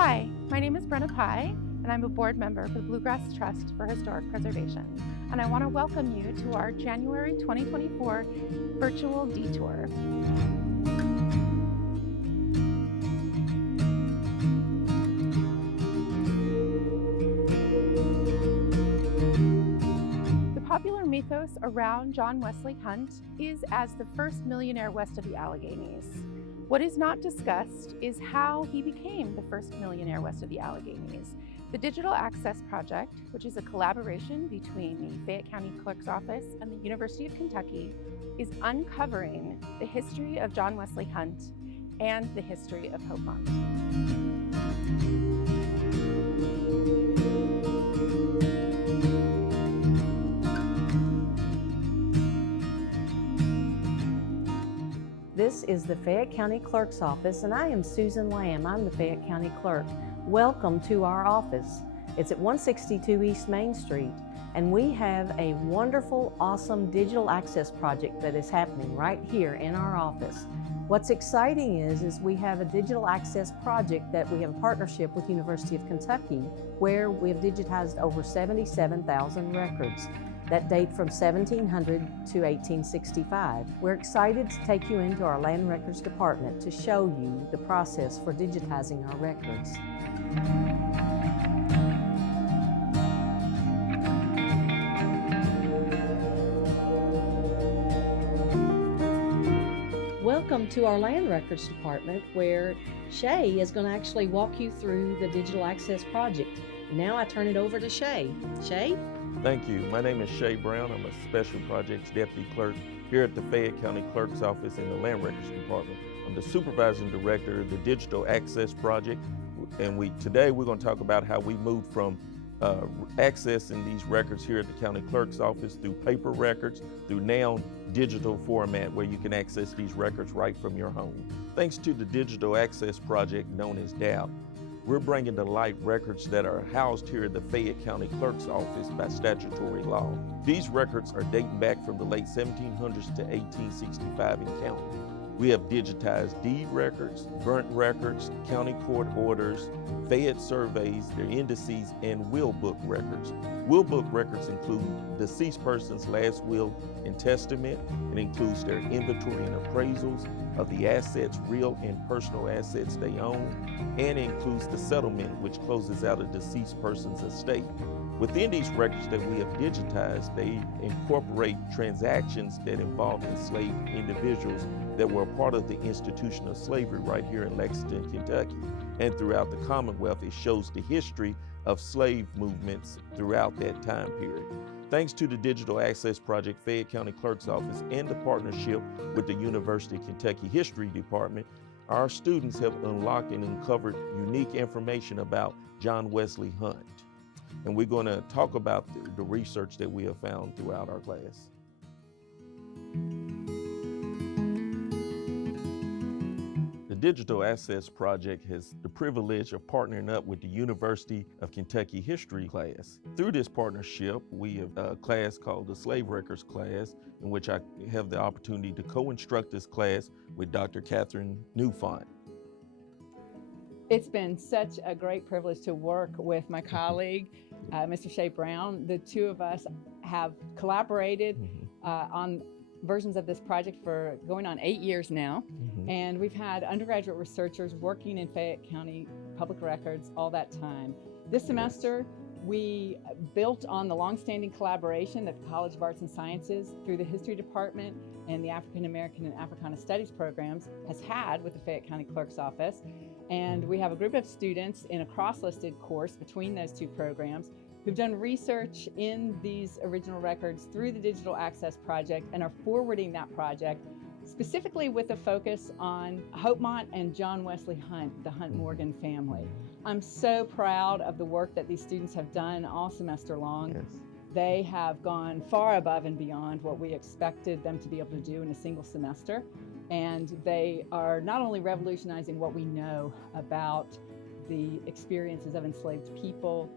Hi, my name is Brenna Pye, and I'm a board member for the Bluegrass Trust for Historic Preservation. And I want to welcome you to our January 2024 virtual deTour. The popular mythos around John Wesley Hunt is as the first millionaire west of the Alleghenies. What is not discussed is how he became the first millionaire west of the Alleghenies. The Digital Access Project, which is a collaboration between the Fayette County Clerk's Office and the University of Kentucky, is uncovering the history of John Wesley Hunt and the history of Hopemont. This is the Fayette County Clerk's Office, and I am Susan Lamb. I'm the Fayette County Clerk. Welcome to our office. It's at 162 East Main Street, and we have a wonderful, awesome digital access project that is happening right here in our office. What's exciting is we have a digital access project that we have a partnership with University of Kentucky, where we have digitized over 77,000 records that date from 1700 to 1865. We're excited to take you into our Land Records Department to show you the process for digitizing our records. Welcome to our Land Records Department, where Shay is going to actually walk you through the digital access project. Now I turn it over to Shay. Shay? Thank you. My name is Shay Brown. I'm a Special Projects Deputy Clerk here at the Fayette County Clerk's Office in the Land Records Department. I'm the Supervising Director of the Digital Access Project, and today we're going to talk about how we moved from accessing these records here at the County Clerk's Office through paper records, through now digital format where you can access these records right from your home. Thanks to the Digital Access Project known as DAP, we're bringing to light records that are housed here at the Fayette County Clerk's Office by statutory law. These records are dating back from the late 1700s to 1865 and counting. We have digitized deed records, burnt records, county court orders, Fayette surveys, their indices, and will book records. Will book records include deceased person's last will and testament. It includes their inventory and appraisals of the assets, real and personal assets they own, and it includes the settlement, which closes out a deceased person's estate. Within these records that we have digitized, they incorporate transactions that involve enslaved individuals that were a part of the institution of slavery right here in Lexington, Kentucky. And throughout the Commonwealth, it shows the history of slave movements throughout that time period. Thanks to the Digital Access Project, Fayette County Clerk's Office, and the partnership with the University of Kentucky History Department, our students have unlocked and uncovered unique information about John Wesley Hunt. And we're going to talk about the research that we have found throughout our class. The Digital Access Project has the privilege of partnering up with the University of Kentucky History class. Through this partnership, we have a class called the Slave Records class, in which I have the opportunity to co-instruct this class with Dr. Catherine Newfont. It's been such a great privilege to work with my colleague, Mr. Shay Brown. The two of us have collaborated on versions of this project for going on 8 years now. And we've had undergraduate researchers working in Fayette County Public Records all that time. This semester, we built on the longstanding collaboration that the College of Arts and Sciences through the History Department and the American and Africana Studies programs has had with the Fayette County Clerk's Office. And we have a group of students in a cross-listed course between those two programs who've done research in these original records through the Digital Access Project and are forwarding that project specifically with a focus on Hopemont and John Wesley Hunt, the Hunt Morgan family. I'm so proud of the work that these students have done all semester long. Yes. They have gone far above and beyond what we expected them to be able to do in a single semester. And they are not only revolutionizing what we know about the experiences of enslaved people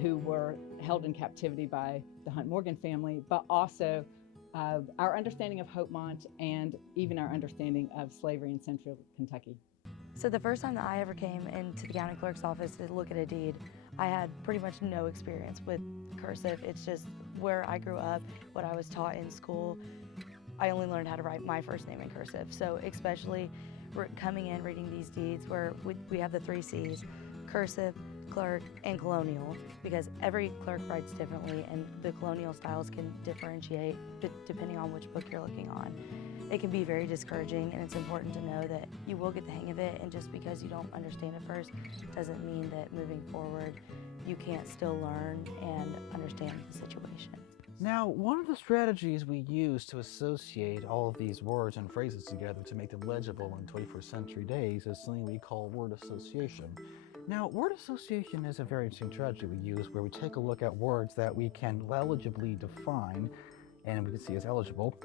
who were held in captivity by the Hunt Morgan family, but also our understanding of Hopemont and even our understanding of slavery in central Kentucky. So the first time that I ever came into the county clerk's office to look at a deed, I had pretty much no experience with cursive. It's just where I grew up, what I was taught in school. I only learned how to write my first name in cursive. So especially coming in, reading these deeds where we have the 3 C's, cursive, clerk, and colonial, because every clerk writes differently and the colonial styles can differentiate depending on which book you're looking on. It can be very discouraging, and it's important to know that you will get the hang of it, and just because you don't understand it first doesn't mean that moving forward you can't still learn and understand the situation. Now, one of the strategies we use to associate all of these words and phrases together to make them legible in 21st century days is something we call word association. Now, word association is a very interesting strategy we use where we take a look at words that we can legibly define and we can see as eligible.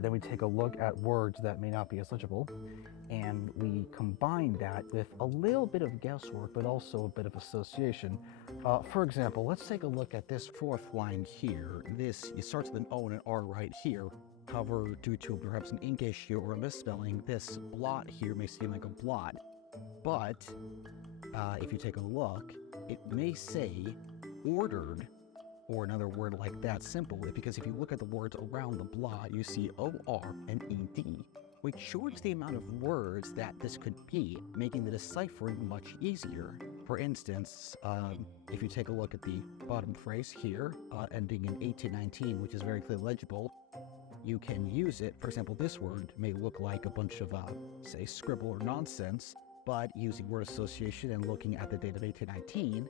Then we take a look at words that may not be as legible, and we combine that with a little bit of guesswork, but also a bit of association. For example, let's take a look at this 4th line here. It starts with an O and an R right here. However, due to perhaps an ink issue or a misspelling, this blot here may seem like a blot. But if you take a look, it may say ordered, or another word like that simply, because if you look at the words around the blot, you see OR and ED, which shows the amount of words that this could be, making the deciphering much easier. For instance, if you take a look at the bottom phrase here, ending in 1819, which is very clearly legible, you can use it. For example, this word may look like a bunch of, say, scribble or nonsense, but using word association and looking at the date of 1819,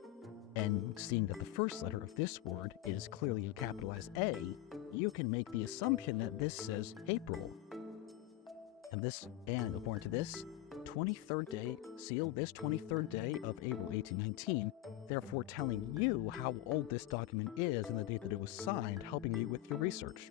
and seeing that the first letter of this word is clearly a capitalized A, you can make the assumption that this says April. And according to this, 23rd day, sealed this 23rd day of April 1819, therefore telling you how old this document is and the date that it was signed, helping you with your research.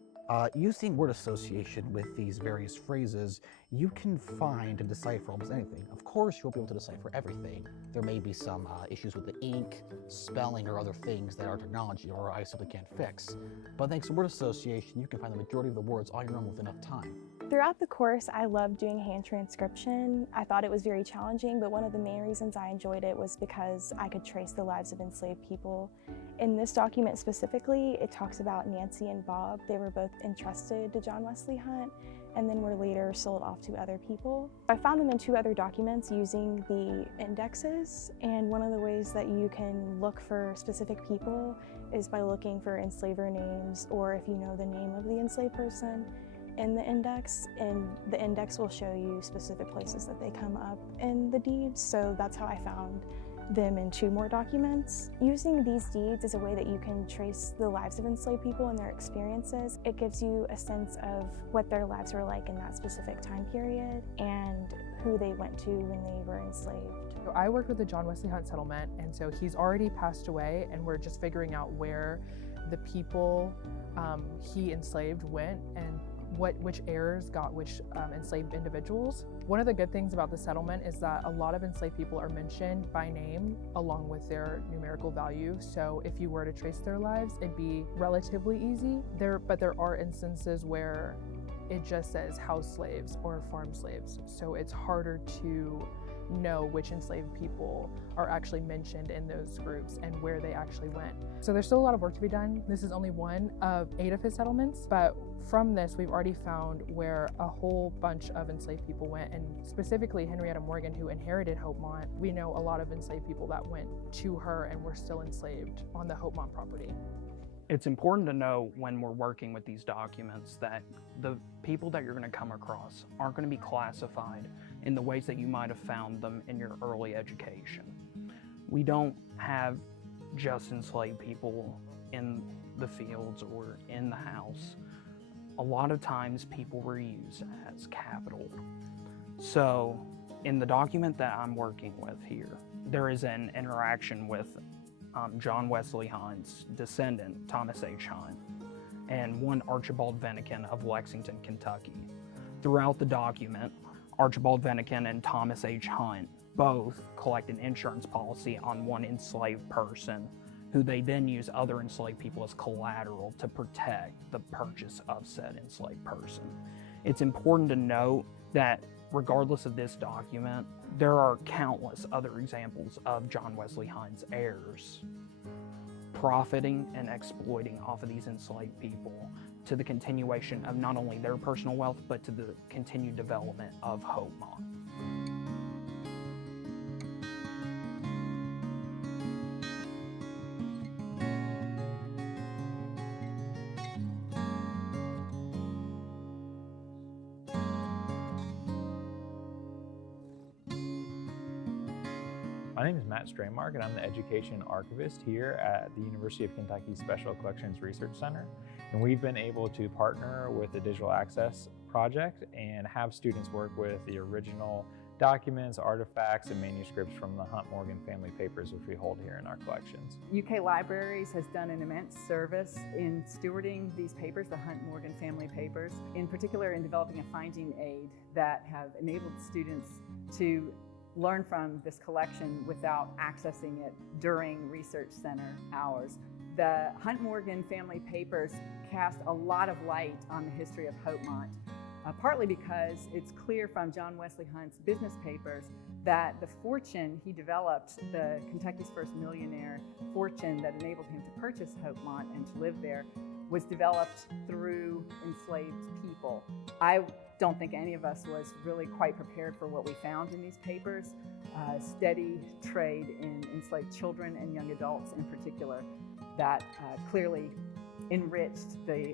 Using word association with these various phrases, you can find and decipher almost anything. Of course, you won't be able to decipher everything. There may be some issues with the ink, spelling, or other things that our technology or I simply can't fix. But thanks to word association, you can find the majority of the words on your own with enough time. Throughout the course, I loved doing hand transcription. I thought it was very challenging, but one of the main reasons I enjoyed it was because I could trace the lives of enslaved people. In this document specifically, it talks about Nancy and Bob. They were both entrusted to John Wesley Hunt and then were later sold off to other people. I found them in 2 other documents using the indexes, and one of the ways that you can look for specific people is by looking for enslaver names, or if you know the name of the enslaved person in the index, and the index will show you specific places that they come up in the deeds. So that's how I found them in 2 more documents. Using these deeds is a way that you can trace the lives of enslaved people and their experiences. It gives you a sense of what their lives were like in that specific time period and who they went to when they were enslaved. So I worked with the John Wesley Hunt settlement, and so he's already passed away, and we're just figuring out where the people he enslaved went and which heirs got which enslaved individuals. One of the good things about the settlement is that a lot of enslaved people are mentioned by name along with their numerical value. So if you were to trace their lives, it'd be relatively easy. But there are instances where it just says house slaves or farm slaves. So it's harder to know which enslaved people are actually mentioned in those groups and where they actually went. So there's still a lot of work to be done. This is only one of 8 of his settlements, but from this we've already found where a whole bunch of enslaved people went, and specifically Henrietta Morgan, who inherited Hopemont. We know a lot of enslaved people that went to her and were still enslaved on the Hopemont property. It's important to know when we're working with these documents that the people that you're going to come across aren't going to be classified in the ways that you might have found them in your early education. We don't have just enslaved people in the fields or in the house. A lot of times people were used as capital. So in the document that I'm working with here, there is an interaction with John Wesley Hunt's descendant, Thomas H. Hunt, and one Archibald Vennekin of Lexington, Kentucky. Throughout the document, Archibald Vennekin and Thomas H. Hunt both collect an insurance policy on one enslaved person, who they then use other enslaved people as collateral to protect the purchase of said enslaved person. It's important to note that regardless of this document, there are countless other examples of John Wesley Hunt's heirs profiting and exploiting off of these enslaved people to the continuation of not only their personal wealth, but to the continued development of Hopemont. My name is Matt Straymark, and I'm the Education Archivist here at the University of Kentucky Special Collections Research Center. And we've been able to partner with the Digital Access Project and have students work with the original documents, artifacts, and manuscripts from the Hunt Morgan family papers, which we hold here in our collections. UK Libraries has done an immense service in stewarding these papers, the Hunt Morgan family papers, in particular in developing a finding aid that have enabled students to learn from this collection without accessing it during research center hours. The Hunt Morgan family papers cast a lot of light on the history of Hopemont, partly because it's clear from John Wesley Hunt's business papers that the fortune he developed, the Kentucky's first millionaire fortune that enabled him to purchase Hopemont and to live there, was developed through enslaved people. I don't think any of us was really quite prepared for what we found in these papers. Steady trade in enslaved children and young adults in particular that clearly enriched the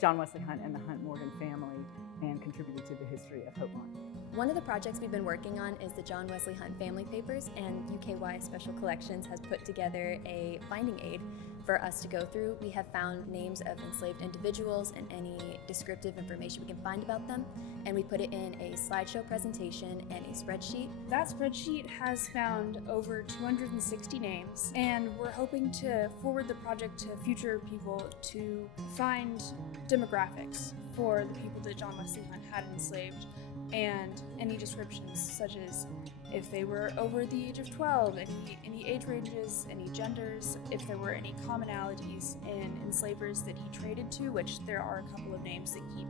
John Wesley Hunt and the Hunt Morgan family and contributed to the history of Hopemont. One of the projects we've been working on is the John Wesley Hunt family papers, and UKY Special Collections has put together a finding aid for us to go through. We have found names of enslaved individuals and any descriptive information we can find about them, and we put it in a slideshow presentation and a spreadsheet. That spreadsheet has found over 260 names, and we're hoping to forward the project to future people to find demographics for the people that John Wesley Hunt had enslaved, and any descriptions such as if they were over the age of 12, any age ranges, any genders, if there were any commonalities in enslavers that he traded to, which there are a couple of names that keep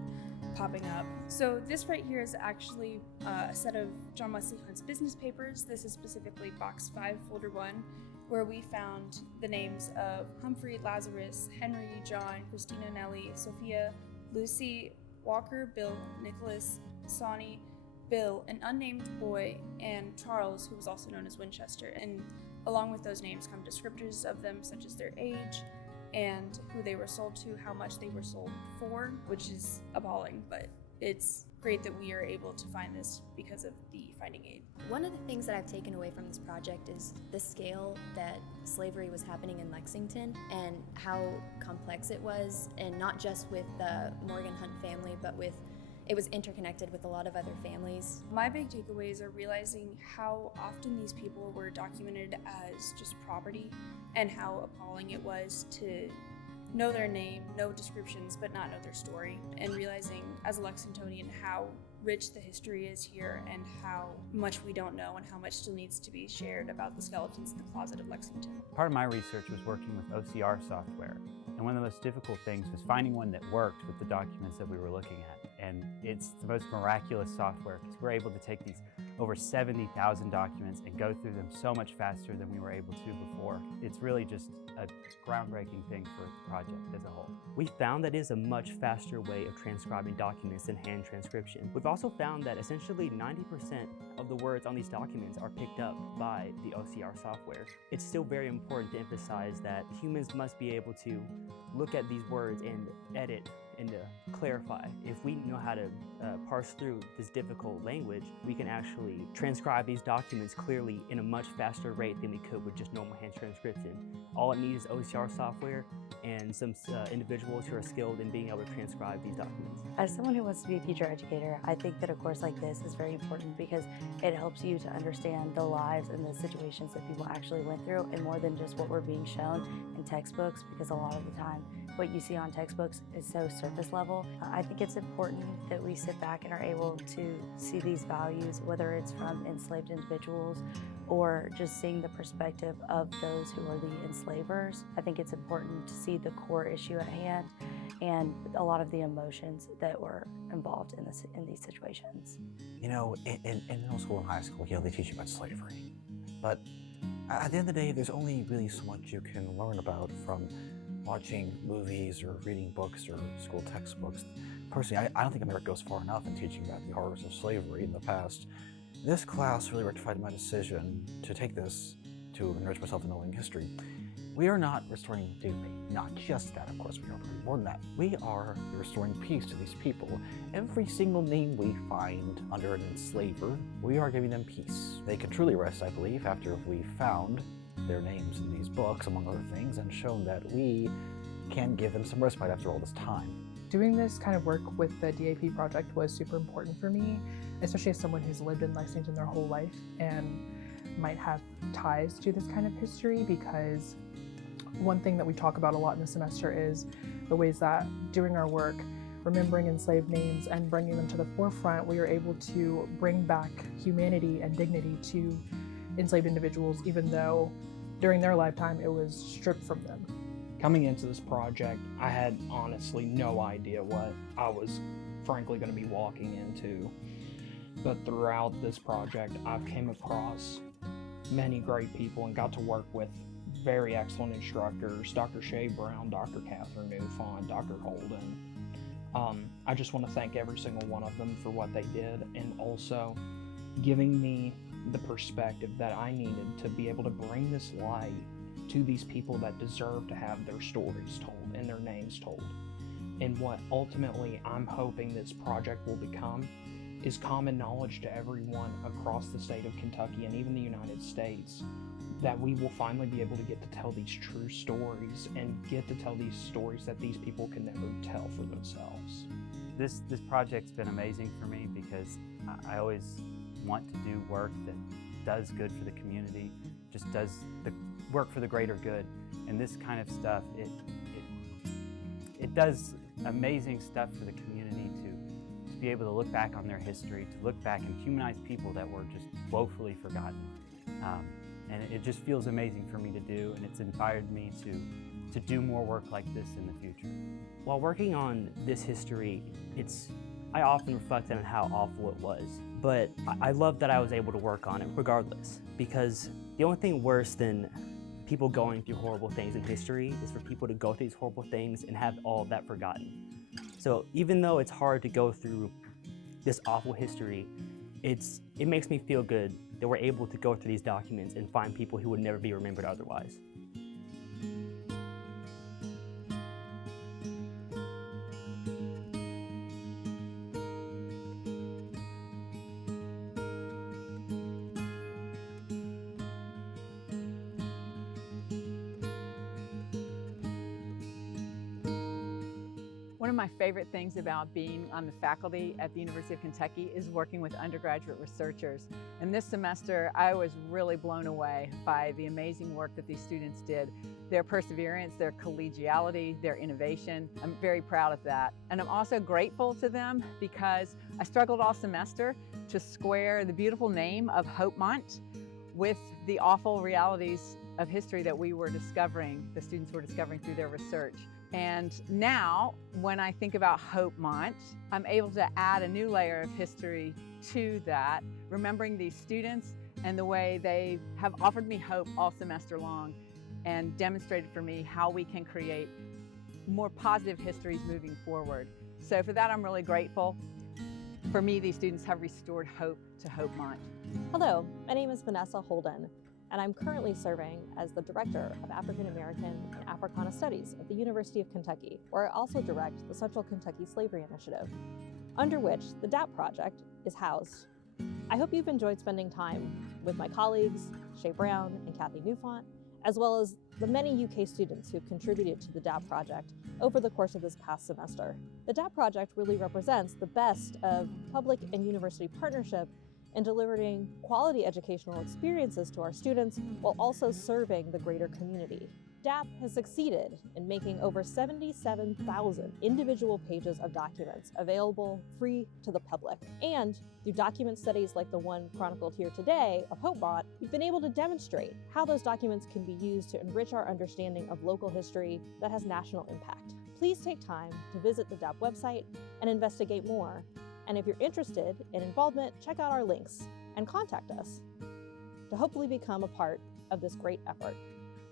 popping up. So this right here is actually a set of John Wesley Hunt's business papers. This is specifically box 5, folder 1, where we found the names of Humphrey, Lazarus, Henry, John, Christina, Nellie, Sophia, Lucy, Walker, Bill, Nicholas, Sonny, Bill, an unnamed boy, and Charles, who was also known as Winchester. And along with those names come descriptors of them, such as their age and who they were sold to, how much they were sold for, which is appalling, but it's great that we are able to find this because of the finding aid. One of the things that I've taken away from this project is the scale that slavery was happening in Lexington and how complex it was, and not just with the Morgan Hunt family, but it was interconnected with a lot of other families. My big takeaways are realizing how often these people were documented as just property, and how appalling it was to know their name, know descriptions, but not know their story, and realizing as a Lexingtonian how rich the history is here and how much we don't know and how much still needs to be shared about the skeletons in the closet of Lexington. Part of my research was working with OCR software, and one of the most difficult things was finding one that worked with the documents that we were looking at. And it's the most miraculous software because we're able to take these over 70,000 documents and go through them so much faster than we were able to before. It's really just a groundbreaking thing for the project as a whole. We found that it is a much faster way of transcribing documents than hand transcription. We've also found that essentially 90% of the words on these documents are picked up by the OCR software. It's still very important to emphasize that humans must be able to look at these words and edit and to clarify. If we know how to parse through this difficult language, we can actually transcribe these documents clearly in a much faster rate than we could with just normal hand transcription. All it needs is OCR software and some individuals who are skilled in being able to transcribe these documents. As someone who wants to be a future educator, I think that a course like this is very important because it helps you to understand the lives and the situations that people actually went through, and more than just what we're being shown in textbooks, because a lot of the time what you see on textbooks is so surface level. I think it's important that we sit back and are able to see these values, whether it's from enslaved individuals or just seeing the perspective of those who are the enslavers. I think it's important to see the core issue at hand and a lot of the emotions that were involved in these situations. You know, in middle school and high school, they teach you about slavery. But at the end of the day, there's only really so much you can learn about from watching movies or reading books or school textbooks. Personally, I don't think America goes far enough in teaching about the horrors of slavery in the past. This class really rectified my decision to take this to enrich myself in knowing history. We are not restoring dignity, not just that, of course, we are more than that. We are restoring peace to these people. Every single name we find under an enslaver, we are giving them peace. They can truly rest, I believe, after we've found their names in these books, among other things, and shown that we can give them some respite after all this time. Doing this kind of work with the DAP project was super important for me, especially as someone who's lived in Lexington their whole life and might have ties to this kind of history, because one thing that we talk about a lot in the semester is the ways that doing our work, remembering enslaved names and bringing them to the forefront, we are able to bring back humanity and dignity to enslaved individuals, even though during their lifetime it was stripped from them. Coming into this project, I had honestly no idea what I was frankly going to be walking into. But throughout this project, I've came across many great people and got to work with very excellent instructors, Dr. Shay Brown, Dr. Catherine Newfont, Dr. Holden. I just want to thank every single one of them for what they did, and also giving me the perspective that I needed to be able to bring this light to these people that deserve to have their stories told and their names told. And what ultimately I'm hoping this project will become is common knowledge to everyone across the state of Kentucky and even the United States, that we will finally be able to get to tell these true stories and get to tell these stories that these people can never tell for themselves. This project's been amazing for me because I always want to do work that does good for the community, just does the work for the greater good. And this kind of stuff, it does amazing stuff for the community to be able to look back on their history, to look back and humanize people that were just woefully forgotten. And it just feels amazing for me to do, and it's inspired me to do more work like this in the future. While working on this history, I often reflect on how awful it was, but I love that I was able to work on it regardless, because the only thing worse than people going through horrible things in history is for people to go through these horrible things and have all of that forgotten. So even though it's hard to go through this awful history, it makes me feel good that we're able to go through these documents and find people who would never be remembered otherwise. One of my favorite things about being on the faculty at the University of Kentucky is working with undergraduate researchers. And this semester, I was really blown away by the amazing work that these students did. Their perseverance, their collegiality, their innovation. I'm very proud of that. And I'm also grateful to them because I struggled all semester to square the beautiful name of Hopemont with the awful realities of history that we were discovering, the students were discovering through their research. And now, when I think about Hopemont, I'm able to add a new layer of history to that, remembering these students and the way they have offered me hope all semester long and demonstrated for me how we can create more positive histories moving forward. So for that, I'm really grateful. For me, these students have restored hope to Hopemont. Hello, my name is Vanessa Holden, and I'm currently serving as the Director of African American and Africana Studies at the University of Kentucky, where I also direct the Central Kentucky Slavery Initiative, under which the DAP project is housed. I hope you've enjoyed spending time with my colleagues, Shay Brown and Kathy Newfont, as well as the many UK students who've contributed to the DAP project over the course of this past semester. The DAP project really represents the best of public and university partnership in delivering quality educational experiences to our students while also serving the greater community. DAP has succeeded in making over 77,000 individual pages of documents available free to the public. And through document studies like the one chronicled here today of Hopemont, we've been able to demonstrate how those documents can be used to enrich our understanding of local history that has national impact. Please take time to visit the DAP website and investigate more. And if you're interested in involvement, check out our links and contact us to hopefully become a part of this great effort.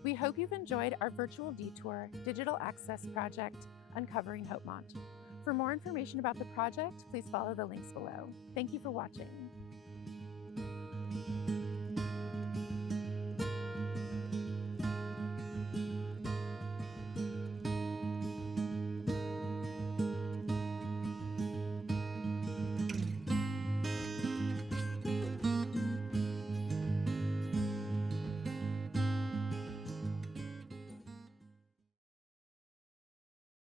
We hope you've enjoyed our virtual deTour digital access project, Uncovering Hopemont. For more information about the project, please follow the links below. Thank you for watching.